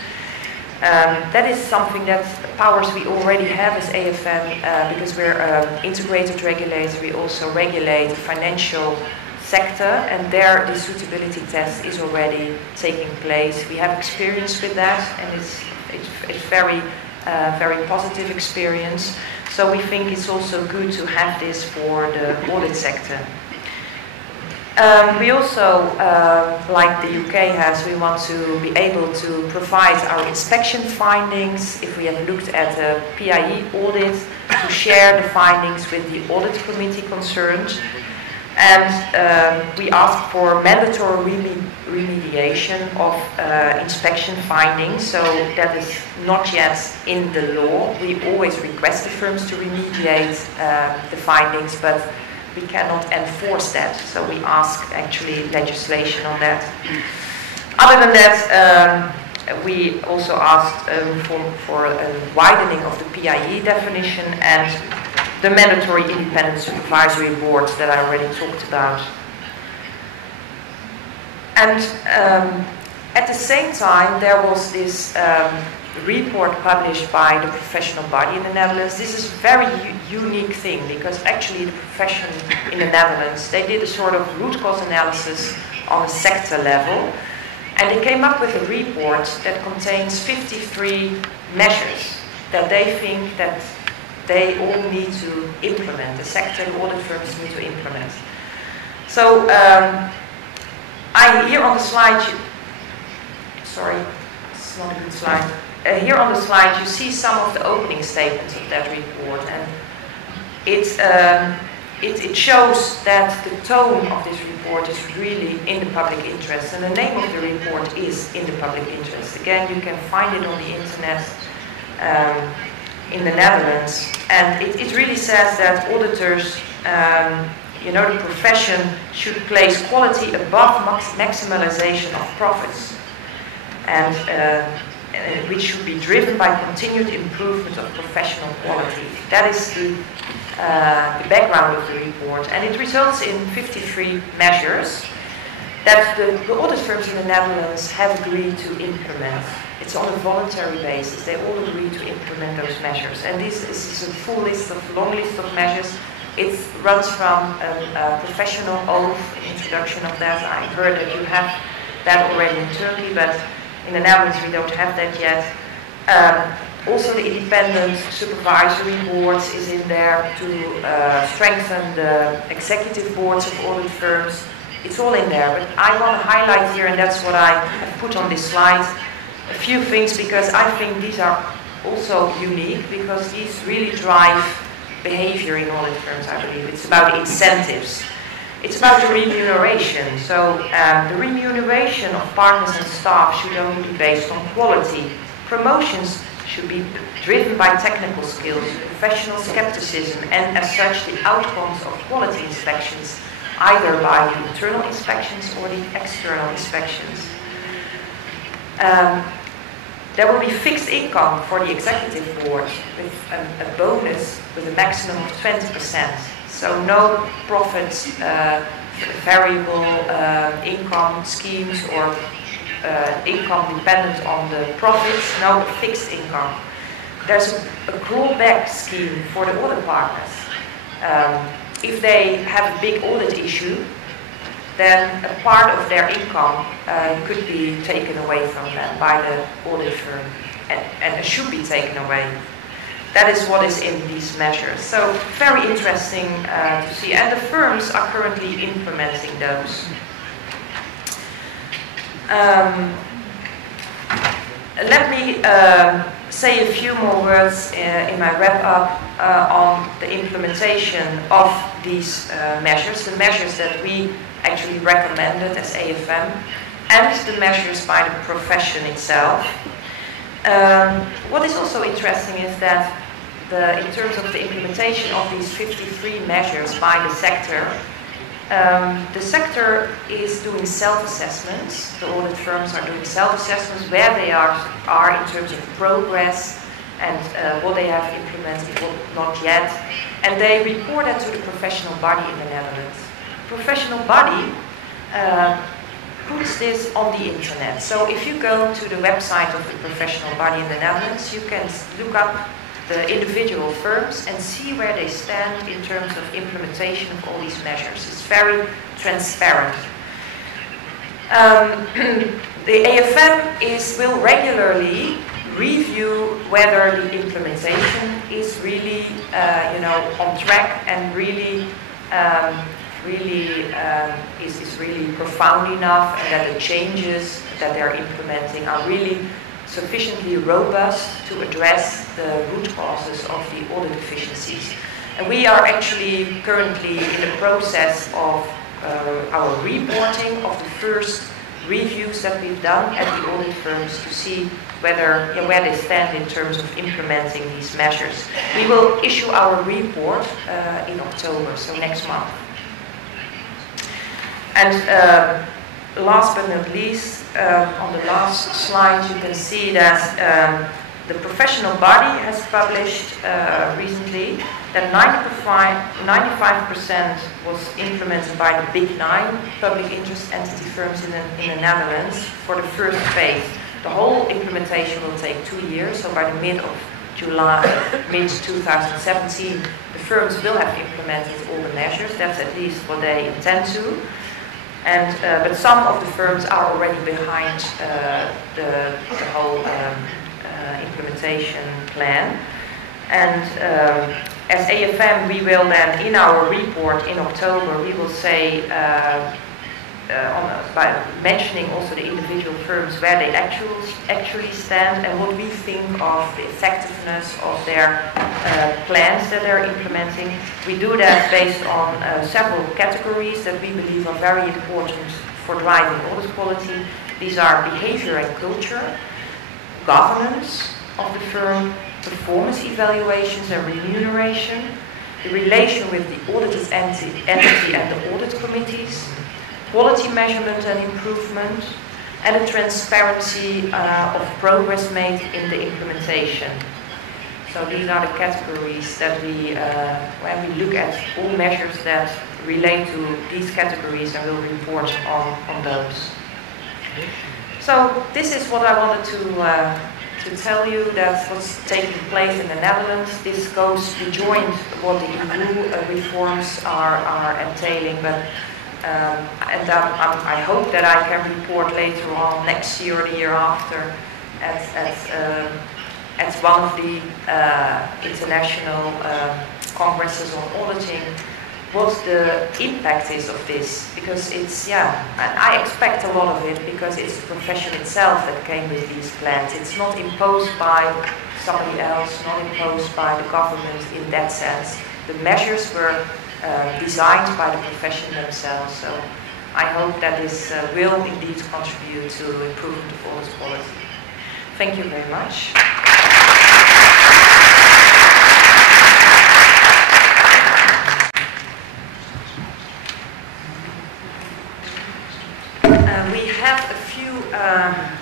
That is something that powers we already have as AFM because we're an integrated regulator. We also regulate the financial sector, and there the suitability test is already taking place. We have experience with that, and it's very positive experience. So we think it's also good to have this for the audit sector. We also, like the UK has, we want to be able to provide our inspection findings, if we have looked at a PIE audit, to share the findings with the audit committee concerned. And we ask for mandatory remediation of inspection findings, so that is not yet in the law. We always request the firms to remediate the findings, but we cannot enforce that, so we ask actually legislation on that. Other than that, we also asked for a widening of the PIE definition and the mandatory independent supervisory boards that I already talked about. And at the same time, there was this report published by the professional body in the Netherlands. This is a very unique thing, because actually the profession in the Netherlands, they did a sort of root cause analysis on a sector level, and they came up with a report that contains 53 measures that they think that they all need to implement, the sector and audit firms need to implement. So here on the slide, sorry, it's not a good slide. Here on the slide you see some of the opening statements of that report, and it shows that the tone of this report is really in the public interest, and the name of the report is In the Public Interest. Again, you can find it on the internet in the Netherlands, and it really says that auditors, the profession should place quality above maximization of profits, and which should be driven by continued improvement of professional quality. That is the background of the report, and it results in 53 measures that the audit firms in the Netherlands have agreed to implement. It's on a voluntary basis. They all agree to implement those measures, and this is a full list of, long list of measures. It runs from a professional oath, introduction of that. I heard that you have that already in Turkey, but in the Netherlands we don't have that yet. Also the independent supervisory boards is in there to strengthen the executive boards of audit firms. It's all in there, but I want to highlight here, and that's what I have put on this slide, a few things, because I think these are also unique, because these really drive behavior in audit firms, I believe. It's about incentives. It's about the remuneration. So the remuneration of partners and staff should only be based on quality. Promotions should be driven by technical skills, professional skepticism, and as such the outcomes of quality inspections, either by the internal inspections or the external inspections. There will be fixed income for the executive board with a bonus with a maximum of 20%. So no profits, variable income schemes or income dependent on the profits, no fixed income. There's a clawback scheme for the audit partners. If they have a big audit issue, then a part of their income could be taken away from them by the audit firm, and it should be taken away. That is what is in these measures. So very interesting to see, and the firms are currently implementing those. Let me say a few more words in my wrap-up on the implementation of these measures, the measures that we actually recommended as AFM, and the measures by the profession itself. What is also interesting is that in terms of the implementation of these 53 measures by the sector is doing self-assessments. The audit firms are doing self-assessments where they are in terms of progress and what they have implemented, what not yet, and they report that to the professional body in the Netherlands. Professional body puts this on the internet. So if you go to the website of the professional body in the Netherlands, you can look up the individual firms and see where they stand in terms of implementation of all these measures. It's very transparent. The AFM will regularly review whether the implementation is really on track and really is really profound enough, and that the changes that they're implementing are really sufficiently robust to address the root causes of the audit deficiencies. And we are actually currently in the process of our reporting of the first reviews that we've done at the audit firms to see where they stand in terms of implementing these measures. We will issue our report in October, so next month. And last but not least, on the last slide, you can see that The professional body has published recently that 95% was implemented by the Big 9 public interest entity firms in the Netherlands for the first phase. The whole implementation will take 2 years, so by the mid-2017, the firms will have implemented all the measures. That's at least what they intend to. And but some of the firms are already behind the whole implementation plan. And as AFM, we will then, in our report in October, we will say, by mentioning also the individual firms where they actually stand and what we think of the effectiveness of their plans that they're implementing. We do that based on several categories that we believe are very important for driving audit quality. These are behavior and culture, governance of the firm, performance evaluations and remuneration, the relation with the audited entity and the audit committees, quality measurement and improvement, and the transparency of progress made in the implementation. So these are the categories that we, when we look at all measures that relate to these categories, and we'll report on those. So this is what I wanted to tell you, that's what's taking place in the Netherlands. This goes beyond what the EU reforms are entailing, but and I hope that I can report later on next year or the year after at one of the international congresses on auditing what the impact is of this, because it's, I expect a lot of it because it's the profession itself that came with these plans. It's not imposed by somebody else, not imposed by the government in that sense. The measures were designed by the profession themselves, so I hope that this will indeed contribute to improvement of audit quality. Thank you very much.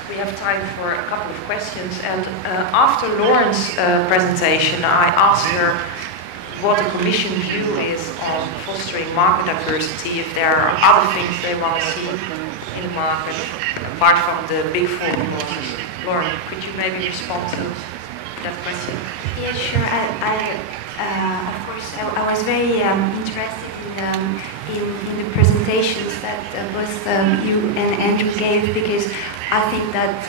We have time for a couple of questions, and after Loren's presentation, I asked her what the Commission view is on fostering market diversity, if there are other things they want to see in the market, apart from the big four reports. Loren, could you maybe respond to that question? Yeah, sure. Of course, I was very interested in the presentations that both you and Andrew gave, because I think that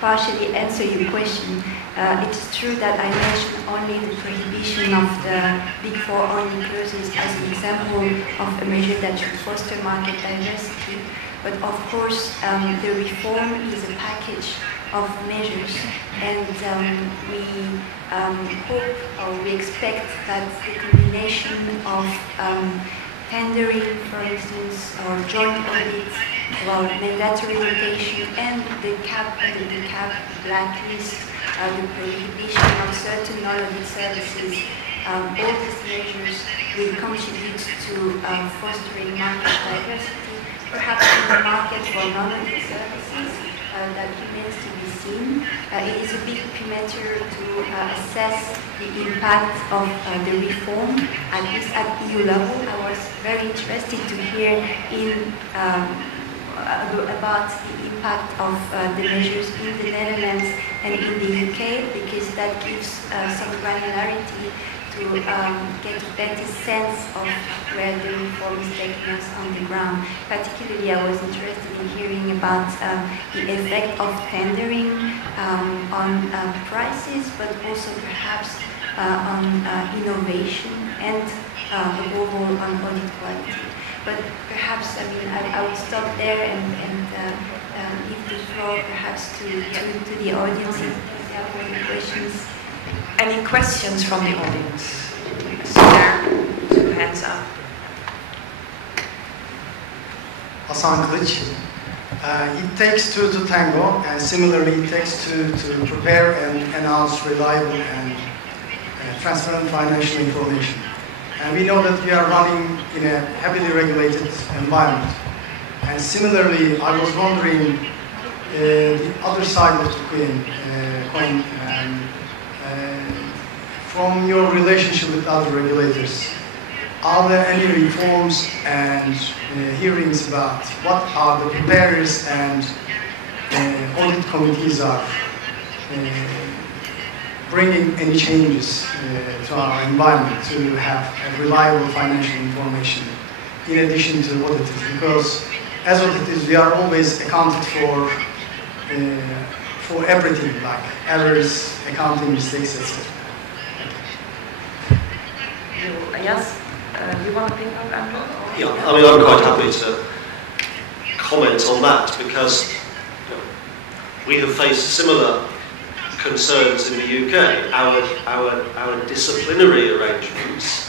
partially answer your question. It is true that I mentioned only the prohibition of the Big Four only clauses as an example of a measure that should foster market diversity. But of course, the reform is a package of measures, and we hope or we expect that the combination of tendering, for instance, or joint audits, or mandatory rotation, and the cap, blacklist, the prohibition of certain non-audit services, all these measures will contribute to fostering market diversity, perhaps in the market for non-audit services. That remains to be seen. It is a bit premature to assess the impact of the reform, at least at EU level. I was very interested to hear about the impact of the measures in the Netherlands and in the UK, because that gives some granularity to get a better sense of where the reform is taking us on the ground. Particularly, I was interested in hearing about the effect of tendering on prices, but also perhaps on innovation and above all on audit quality. But perhaps, I mean, I will stop there and leave the floor perhaps to the audience if there are any questions. Any questions from the audience? There, two hands up. Hasan Kılıç. It takes two to tango, and similarly it takes two to prepare and announce reliable and transparent financial information. And we know that we are running in a heavily regulated environment. And similarly, I was wondering the other side of the coin, point. From your relationship with other regulators, are there any reforms and hearings about what are the preparers and audit committees are bringing any changes to our environment to have reliable financial information in addition to auditors? Because as auditors, we are always accounted for everything, like errors, accounting mistakes, etc. Yes, you want to pick up, Andrew? Yeah, I mean, I'm quite happy to comment on that because we have faced similar concerns in the UK. Our disciplinary arrangements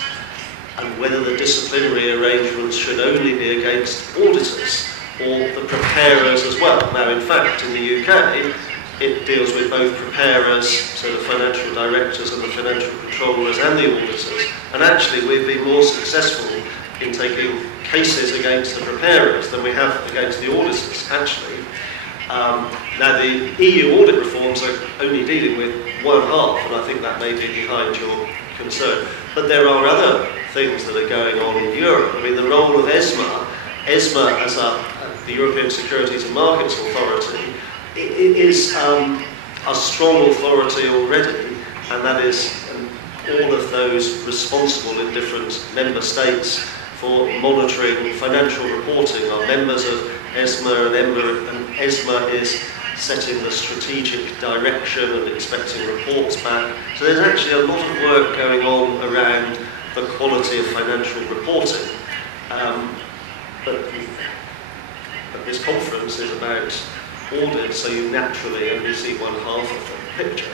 and whether the disciplinary arrangements should only be against auditors or the preparers as well. Now, in fact, in the UK, it deals with both preparers, so the financial directors and the financial controllers and the auditors. And actually, we've been more successful in taking cases against the preparers than we have against the auditors, actually. Now, the EU audit reforms are only dealing with one half, and I think that may be behind your concern. But there are other things that are going on in Europe. I mean, the role of ESMA as the European Securities and Markets Authority, is a strong authority already, and that is all of those responsible in different member states for monitoring financial reporting are members of ESMA, and ESMA is setting the strategic direction and expecting reports back. So there's actually a lot of work going on around the quality of financial reporting. But this conference is about audit, so you naturally only see one half of the picture.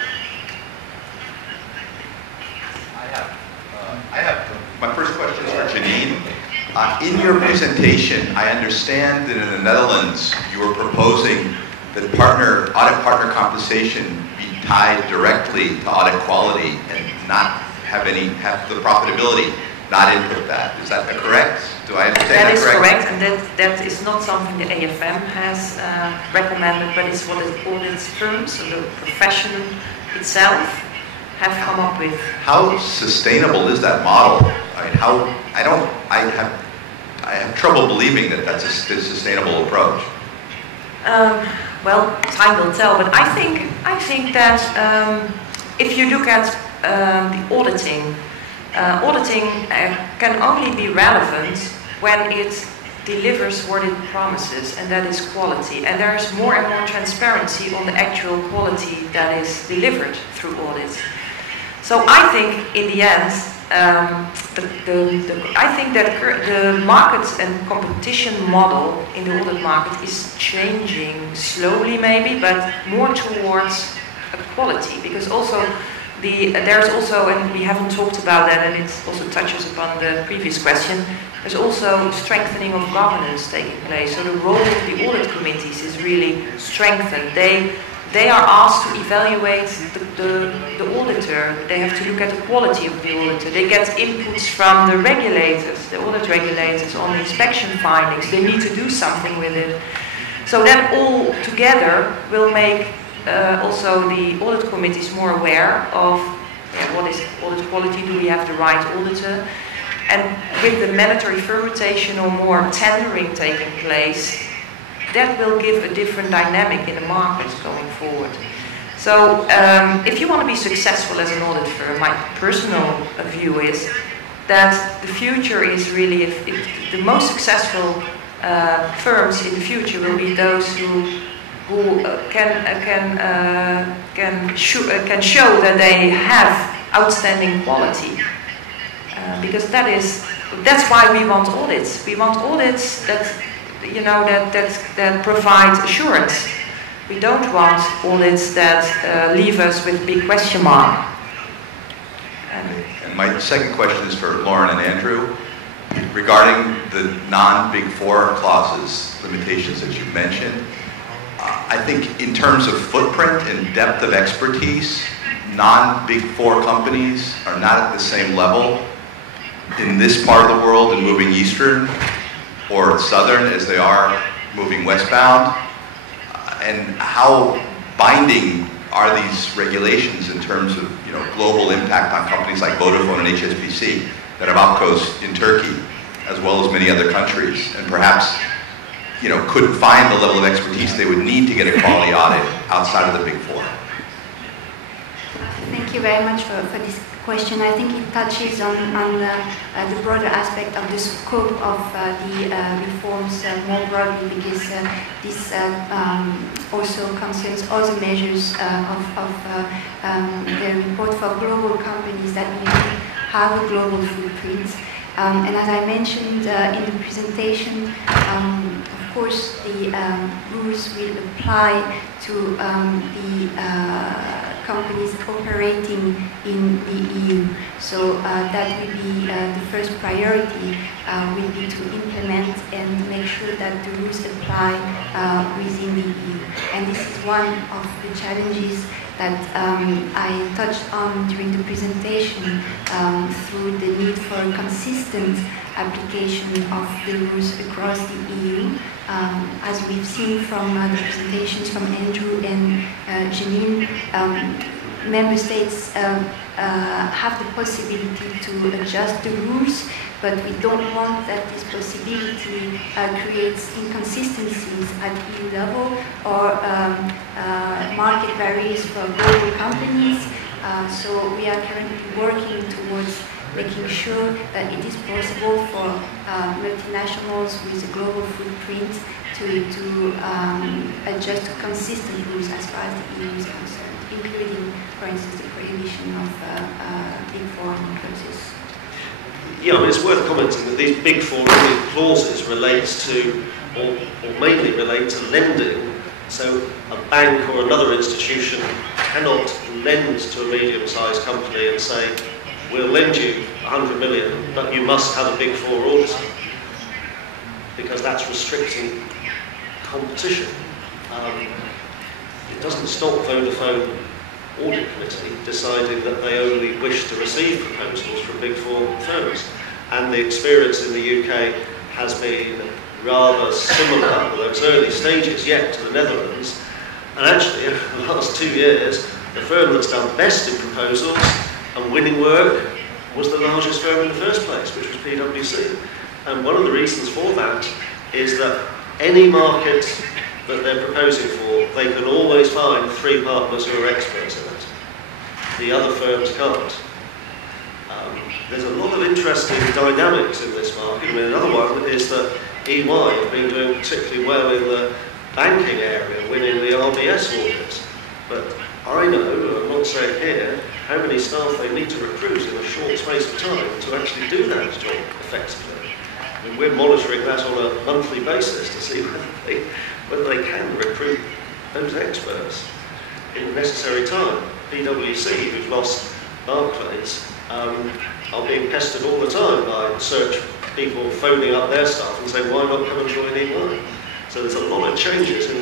My first question is for Janine. In your presentation, I understand that in the Netherlands, you are proposing that audit partner compensation be tied directly to audit quality and not have the profitability not input that. Is that correct? Do I understand that correct? That is correct, and that is not something the AFM has recommended, but it's what the audit firms, so the profession itself, have come up with. How sustainable is that model? I mean, I have trouble believing that that's a sustainable approach. Well, time will tell, but I think that if you look at the auditing, can only be relevant when it delivers what it promises, and that is quality. And there is more and more transparency on the actual quality that is delivered through audits. So I think, in the end, I think that the market and competition model in the audit market is changing slowly, maybe, but more towards quality, because also there's also, and we haven't talked about that, and it also touches upon the previous question, there's also strengthening of governance taking place. So the role of the audit committees is really strengthened. They are asked to evaluate the auditor. They have to look at the quality of the auditor. They get inputs from the regulators, the audit regulators, on the inspection findings. They need to do something with it. So that all together will make also the audit committees more aware of what is audit quality, do we have the right auditor, and with the mandatory firm rotation or more tendering taking place, that will give a different dynamic in the market going forward. So if you want to be successful as an audit firm, my personal view is that the future is really, if the most successful firms in the future will be those who can show that they have outstanding quality, because that's why we want audits. We want audits that that provide assurance. We don't want audits that leave us with a big question mark. And my second question is for Loren and Andrew. Regarding the non-Big Four clauses, limitations that you mentioned, I think in terms of footprint and depth of expertise, non-Big Four companies are not at the same level in this part of the world and moving eastern or southern as they are moving westbound. And how binding are these regulations in terms of global impact on companies like Vodafone and HSBC that have outposts in Turkey, as well as many other countries, and perhaps couldn't find the level of expertise they would need to get a quality audit outside of the Big Four? Thank you very much for this question. I think it touches on the broader aspect of the scope of the reforms more broadly, because this also concerns all the measures of the report for global companies that have a global footprint. And as I mentioned in the presentation, of course the rules will apply to the companies operating in the EU. So that will be the first priority, will be to implement and make sure that the rules apply within the EU. And this is one of the challenges that I touched on during the presentation, through the need for a consistent application of the rules across the EU. As we've seen from the presentations from Andrew and Janine, member states have the possibility to adjust the rules, but we don't want that this possibility creates inconsistencies at EU level or market barriers for global companies. So we are currently working towards making sure that it is possible for multinationals with a global footprint to adjust to consistent rules as far as the EU is concerned, including, for instance, the prohibition of Big Four clauses. Yeah, I mean, it's worth commenting that these Big Four clauses relate to, or mainly relate to lending. So a bank or another institution cannot lend to a medium-sized company and say, we'll lend you 100 million, but you must have a Big Four auditor, because that's restricting competition. It doesn't stop Vodafone Audit Committee deciding that they only wish to receive proposals from Big Four firms. And the experience in the UK has been rather similar, although it's early stages yet, to the Netherlands. And actually, over the last 2 years, the firm that's done best in proposals and winning work was the largest firm in the first place, which was PwC. And one of the reasons for that is that any market that they're proposing for, they can always find 3 partners who are experts in it. The other firms can't. There's a lot of interesting dynamics in this market. I mean, another one is that EY have been doing particularly well in the banking area, winning the RBS audit. But I know, I'm not saying here, how many staff they need to recruit in a short space of time to actually do that job effectively. I mean, we're monitoring that on a monthly basis to see whether they can recruit those experts in necessary time. PwC, who've lost Barclays, are being pestered all the time by search people phoning up their staff and saying, why not come and join EY? So there's a lot of changes in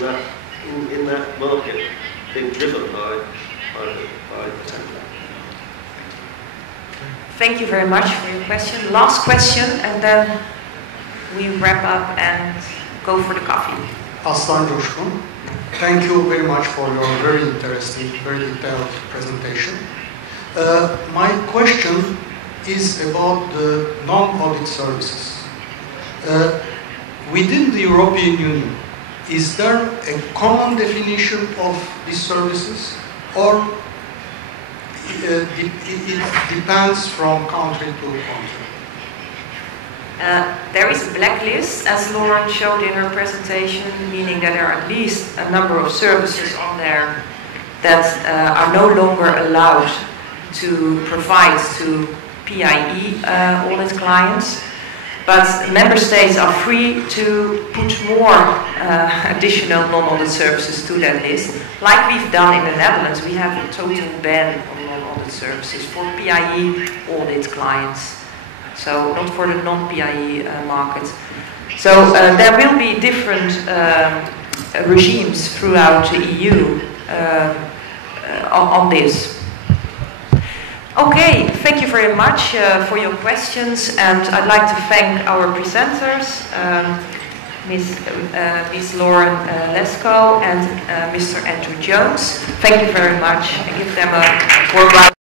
that market being driven by the template. Thank you very much for your question. Last question, and then we wrap up and go for the coffee. Aslan Coşkun, thank you very much for your very interesting, very detailed presentation. My question is about the non-audit services. Within the European Union, is there a common definition of these services, or it depends from country to country? There is a blacklist, as Loren showed in her presentation, meaning that there are at least a number of services on there that are no longer allowed to provide to PIE audit clients. But member states are free to put more additional non-audit services to that list. Like we've done in the Netherlands, we have a total ban on non-audit services for PIE audit clients. So not for the non-PIE market. So there will be different regimes throughout the EU on this. Okay, thank you very much for your questions, and I'd like to thank our presenters. Ms. Loren LESKO and Mr. Andrew Jones. Thank you very much. I give them a warm round.